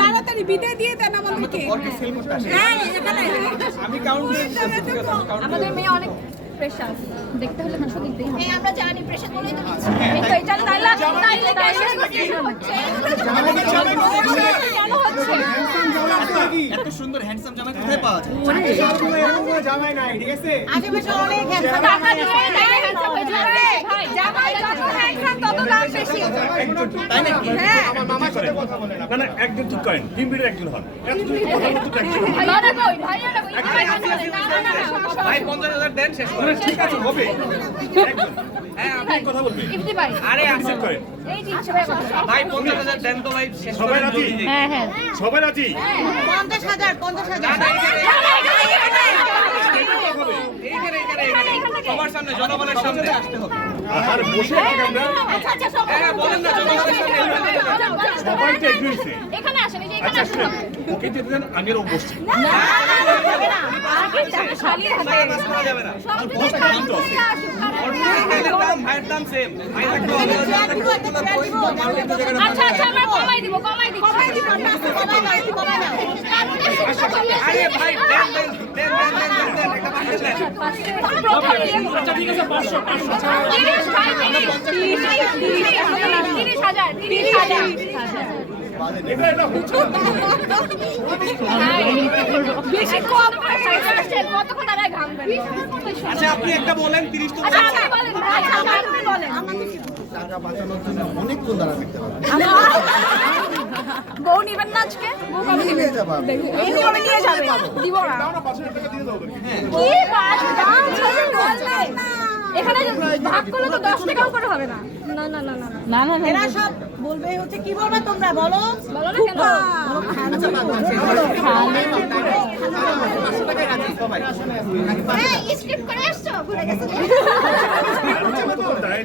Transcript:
তাড়াতাড়ি বিদায় দিয়ে দেন আমাদেরকে। আমাদের মেয়ে অনেক প্রেশার, দেখতে হলে কিছু দিতেই হবে। আমরা জানি প্রেশার বলেই তো দিচ্ছি। এই তো তাইলে এত সুন্দর হ্যান্ডসাম জামাই কোথায় পাওয়া যায়? জামাই নাই, ঠিক আছে? আশেপাশে অনেক হ্যান্ডসাম টাকা দিয়ে দেয়, হ্যান্ডসাম হয়ে যাবে। জামাই যত হ্যান্ডসাম তত দাম বেশি। তাই নাকি? হ্যাঁ। আমার মামার সাথে কথা বলেন। না না, একজন ঠিক করেন, টিমবির একজন হন। এতদিন কথা বলতে তো একজন হন। ভাইয়ারা কই? ভাইয়ারা কই? ভাই 50,000 দেন শেষ মানে ঠিক আছে, হবে। একজন। হ্যাঁ, আপনি কথা বলবেন। ইফতি ভাই। আরে ঠিক করেন। এই যে সবাই কথা। ভাই 50,000 দেন তো ভাই শেষ সবাই করেন রাজি? জলদি। হ্যাঁ হ্যাঁ। সবাই রাজি? 50,000 না, না, এইখানে সবার সামনে জনগণের সামনে আসতে হবে। আর বসে থাকি আমরা। আচ্ছা আচ্ছা সবাই। হ্যাঁ বলেন না জনগণের সামনে। সবাই তো এগ্রি হয়েছে। এখানে আসেন, এই যে এখানে আচ্ছা আসেন। শুনেন, ওকে যেতে দেন, আমি আরও বসছি। না আগে যাবে শালির হাতে। পাস করা যাবে না। আসুক। ভাইয়ের দাম সেম। আচ্ছা আচ্ছা আমরা কমাই দিব, কমাই দিব। কমাই দিব না, কমাই দাও, কমাই দাও। আরে ভাই দেন দেন দেন দেন দেন একটা বাকি দেন। আচ্ছা ঠিক আছে, 500 এটা এটা হচ্ছে বেশি কম কতক্ষণ দাঁড়ায় ঘামবেন। আচ্ছা আপনি একটা বলেন 30 তো আচ্ছা আপনি বলেন ভাই, আপনি বলেন। টাকা বাঁচানোর জন্য অনেকক্ষণ দাঁড়া থাকতে হবে। বউ নিবেন না আজকে? বউ কবে নিবে? নিয়ে যাবো আমি। এই কবে নিয়ে যাবে? দিব না। আমরা 500 টাকা দিয়ে দেবো। কি বাস দাম ছেড়ে বললে। এখানে ভাগ করলে তো 10 টাকাও করে হবে না। না না না না না। এরা সব বলবে হচ্ছে কি বলবে তোমরা বলো বলো না কেন? সবাই এই স্ক্রিপ্ট করে আসছো? ভুলে গেছো? আচ্ছা,